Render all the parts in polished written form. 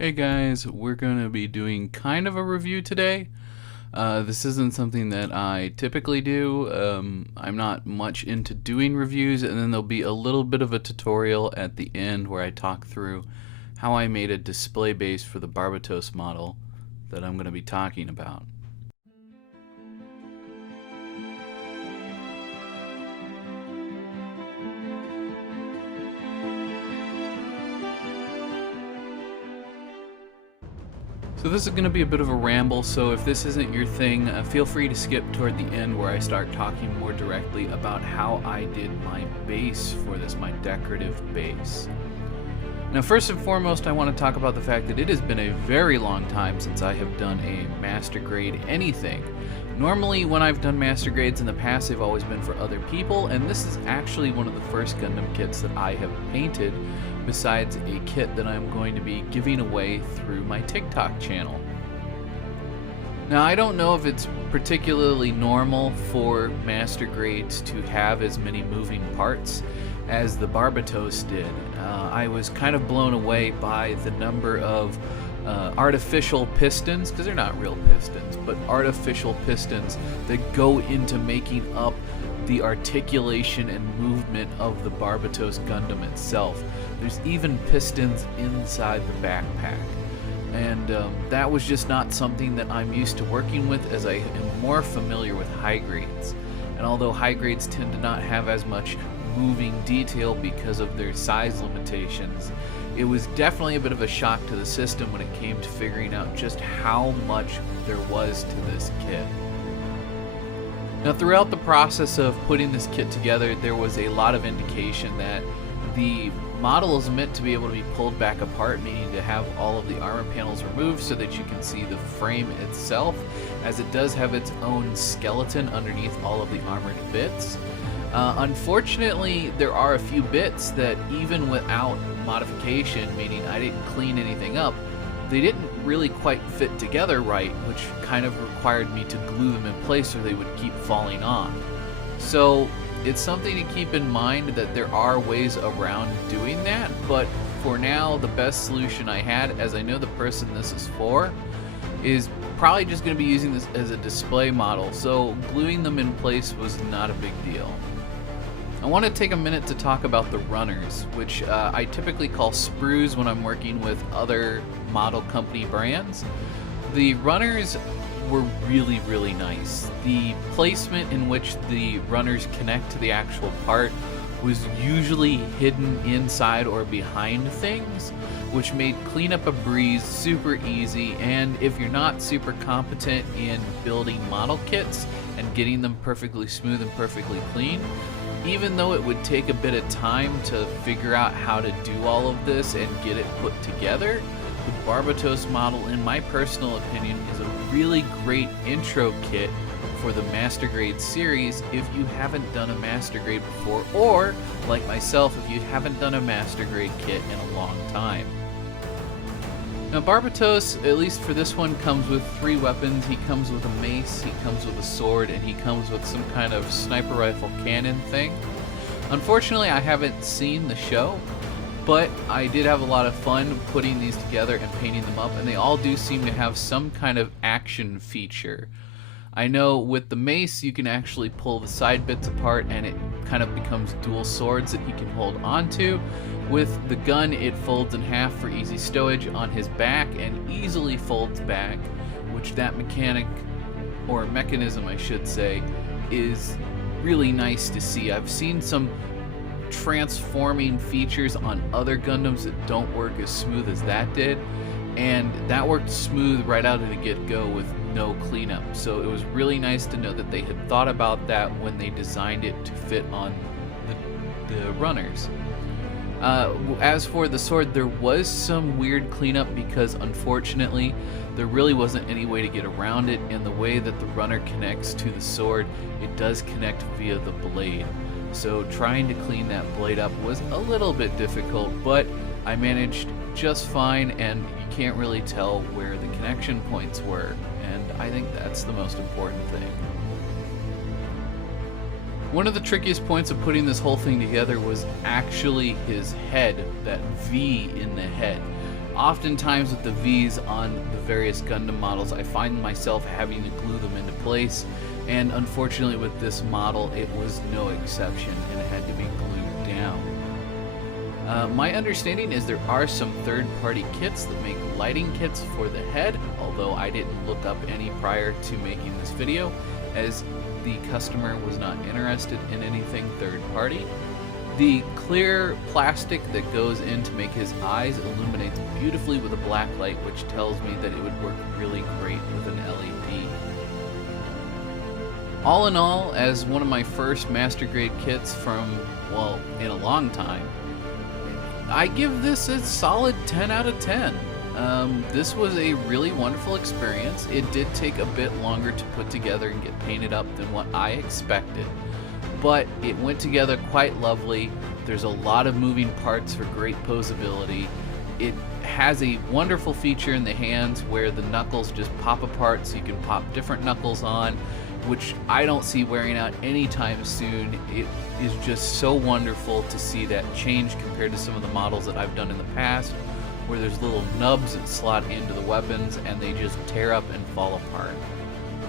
Hey guys, we're going to be doing kind of a review today. This isn't something that I typically do. I'm not much into doing reviews, and then there'll be a little bit of a tutorial at the end where I talk through how I made a display base for the Barbatos model that I'm going to be talking about. So this is going to be a bit of a ramble, so if this isn't your thing, feel free to skip toward the end where I start talking more directly about how I did my base for this, my decorative base. Now first and foremost, I want to talk about the fact that it has been a very long time since I have done a master grade anything. Normally when I've done master grades in the past, they've always been for other people, and this is actually one of the first Gundam kits that I have painted, besides a kit that I'm going to be giving away through my TikTok channel. Now I don't know if it's particularly normal for master grades to have as many moving parts as the Barbatos did. I was kind of blown away by the number of artificial pistons, because they're not real pistons, but artificial pistons that go into making up the articulation and movement of the Barbatos Gundam itself. There's even pistons inside the backpack. And that was just not something that I'm used to working with, as I am more familiar with high grades. And although high grades tend to not have as much moving detail because of their size limitations, it was definitely a bit of a shock to the system when it came to figuring out just how much there was to this kit. Now throughout the process of putting this kit together, there was a lot of indication that the model is meant to be able to be pulled back apart, meaning to have all of the armor panels removed so that you can see the frame itself, as it does have its own skeleton underneath all of the armored bits. Unfortunately, there are a few bits that even without modification, meaning I didn't clean anything up, they didn't really quite fit together right, which kind of required me to glue them in place or they would keep falling off. So it's something to keep in mind that there are ways around doing that, but for now the best solution I had, as I know the person this is for, is probably just going to be using this as a display model, so gluing them in place was not a big deal. I want to take a minute to talk about the runners, which I typically call sprues when I'm working with other model company brands. The runners were really nice. The placement in which the runners connect to the actual part was usually hidden inside or behind things, which made cleanup a breeze super easy. And if you're not super competent in building model kits and getting them perfectly smooth and perfectly clean, even though it would take a bit of time to figure out how to do all of this and get it put together, the Barbatos model, in my personal opinion, is a really great intro kit for the Master Grade series if you haven't done a Master Grade before, or, like myself, if you haven't done a Master Grade kit in a long time. Now Barbatos, at least for this one, comes with 3 weapons. He comes with a mace, he comes with a sword, and he comes with some kind of sniper rifle cannon thing. Unfortunately, I haven't seen the show, but I did have a lot of fun putting these together and painting them up, and they all do seem to have some kind of action feature. I know with the mace you can actually pull the side bits apart and it kind of becomes dual swords that he can hold onto. With the gun, it folds in half for easy stowage on his back and easily folds back, which that mechanic, or mechanism I should say, is really nice to see. I've seen some transforming features on other Gundams that don't work as smooth as that did, and that worked smooth right out of the get-go with no cleanup. So it was really nice to know that they had thought about that when they designed it to fit on the runners. As for the sword, there was some weird cleanup because unfortunately there really wasn't any way to get around it, and the way that the runner connects to the sword, it does connect via the blade. So trying to clean that blade up was a little bit difficult, but I managed just fine, and you can't really tell where the connection points were, and I think that's the most important thing. One of the trickiest points of putting this whole thing together was actually his head, that V in the head. Oftentimes with the V's on the various Gundam models, I find myself having to glue them into place, and unfortunately with this model it was no exception and it had to be glued down. My understanding is there are some third-party kits that make lighting kits for the head, although I didn't look up any prior to making this video, as the customer was not interested in anything third-party. The clear plastic that goes in to make his eyes illuminates beautifully with a black light, which tells me that it would work really great with an LED. All in all, as one of my first master grade kits from, well, in a long time, I give this a solid 10 out of 10. This was a really wonderful experience. It did take a bit longer to put together and get painted up than what I expected, but it went together quite lovely. There's a lot of moving parts for great posability. It has a wonderful feature in the hands where the knuckles just pop apart so you can pop different knuckles on, which I don't see wearing out anytime soon. It is just so wonderful to see that change compared to some of the models that I've done in the past, where there's little nubs that slot into the weapons and they just tear up and fall apart.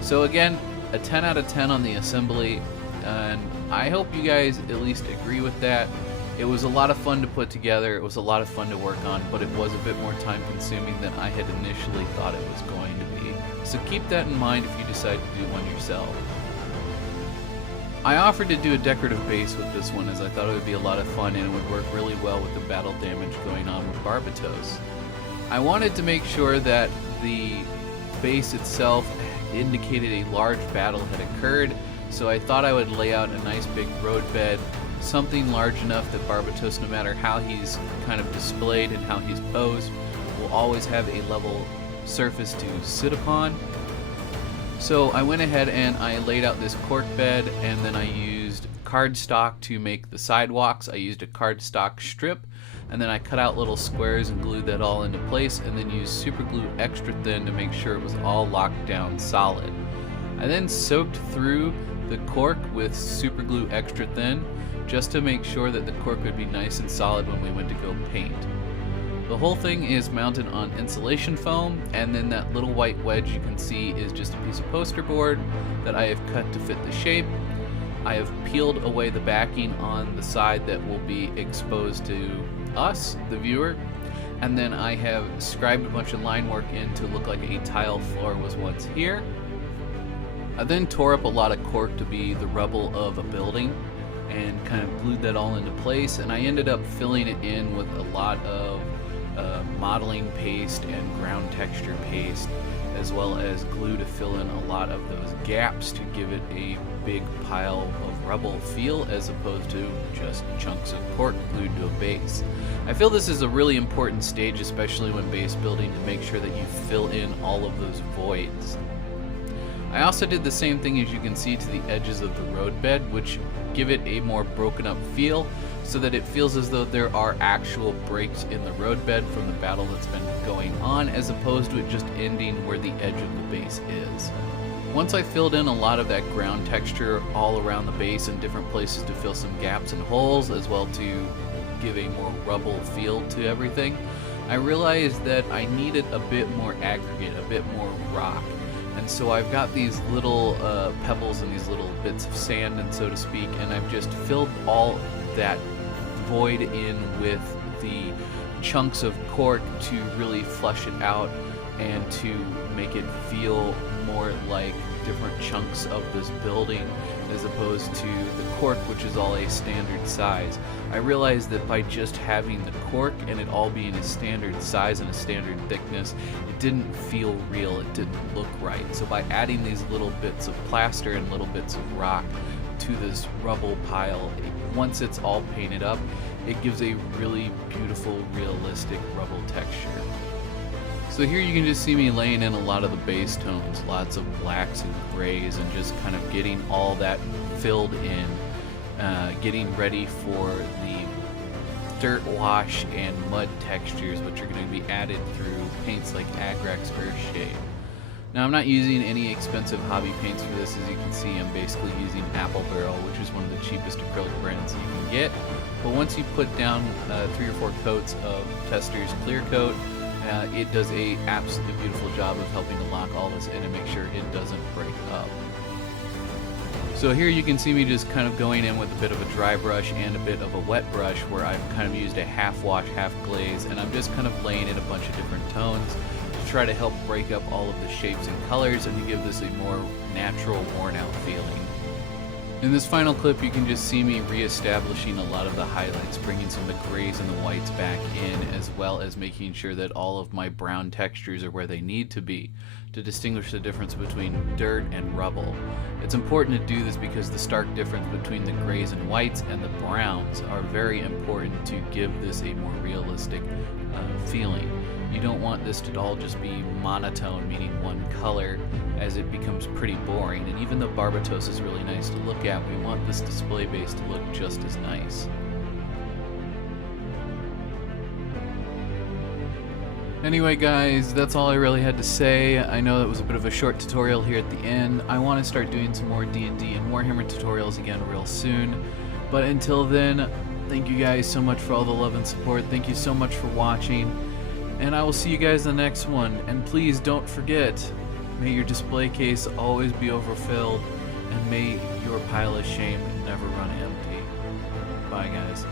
So again, a 10 out of 10 on the assembly, and I hope you guys at least agree with that. It was a lot of fun to put together, it was a lot of fun to work on, but it was a bit more time consuming than I had initially thought it was going to be. So keep that in mind if you decide to do one yourself. I offered to do a decorative base with this one as I thought it would be a lot of fun and it would work really well with the battle damage going on with Barbatos. I wanted to make sure that the base itself indicated a large battle had occurred, so I thought I would lay out a nice big road bed, something large enough that Barbatos, no matter how he's kind of displayed and how he's posed, will always have a level surface to sit upon. So I went ahead and I laid out this cork bed, and then I used cardstock to make the sidewalks. I used a cardstock strip, and then I cut out little squares and glued that all into place, and then used super glue extra thin to make sure it was all locked down solid. I then soaked through the cork with super glue extra thin just to make sure that the cork would be nice and solid when we went to go paint. The whole thing is mounted on insulation foam, and then that little white wedge you can see is just a piece of poster board that I have cut to fit the shape. I have peeled away the backing on the side that will be exposed to us, the viewer, and then I have scribed a bunch of line work in to look like a tile floor was once here. I then tore up a lot of cork to be the rubble of a building and kind of glued that all into place, and I ended up filling it in with a lot of modeling paste and ground texture paste, as well as glue to fill in a lot of those gaps to give it a big pile of rubble feel as opposed to just chunks of cork glued to a base. I feel this is a really important stage, especially when base building, to make sure that you fill in all of those voids. I also did the same thing, as you can see, to the edges of the road bed, which give it a more broken up feel, so that it feels as though there are actual breaks in the road bed from the battle that's been going on, as opposed to it just ending where the edge of the base is. Once I filled in a lot of that ground texture all around the base in different places to fill some gaps and holes, as well to give a more rubble feel to everything, I realized that I needed a bit more aggregate, a bit more rock. And so I've got these little pebbles and these little bits of sand, and so to speak, and I've just filled all that void in with the chunks of cork to really flush it out and to make it feel more like different chunks of this building as opposed to the cork, which is all a standard size. I realized that by just having the cork and it all being a standard size and a standard thickness, it didn't feel real, it didn't look right. So by adding these little bits of plaster and little bits of rock to this rubble pile, once it's all painted up, it gives a really beautiful, realistic rubble texture. So here you can just see me laying in a lot of the base tones, lots of blacks and grays, and just kind of getting all that filled in, getting ready for the dirt wash and mud textures, which are going to be added through paints like Agrax Earthshade. Now, I'm not using any expensive hobby paints for this. As you can see, I'm basically using Apple Barrel, which is one of the cheapest acrylic brands you can get. But once you put down 3 or 4 coats of Tester's clear coat it does a absolutely beautiful job of helping to lock all this in and make sure it doesn't break up. So here you can see me just kind of going in with a bit of a dry brush and a bit of a wet brush where I've kind of used a half wash, half glaze, and I'm just kind of laying in a bunch of different tones to try to help break up all of the shapes and colors and to give this a more natural, worn out feeling. In this final clip, you can just see me re-establishing a lot of the highlights, bringing some of the grays and the whites back in, as well as making sure that all of my brown textures are where they need to be to distinguish the difference between dirt and rubble. It's important to do this because the stark difference between the grays and whites and the browns are very important to give this a more realistic feeling. You don't want this to all just be monotone, meaning one color, as it becomes pretty boring. And even though Barbatos is really nice to look at, we want this display base to look just as nice. Anyway guys, that's all I really had to say. I know that was a bit of a short tutorial here at the end. I want to start doing some more D&D and Warhammer tutorials again real soon. But until then, thank you guys so much for all the love and support. Thank you so much for watching. And I will see you guys in the next one. And please don't forget, may your display case always be overfilled, and may your pile of shame never run empty. Bye guys.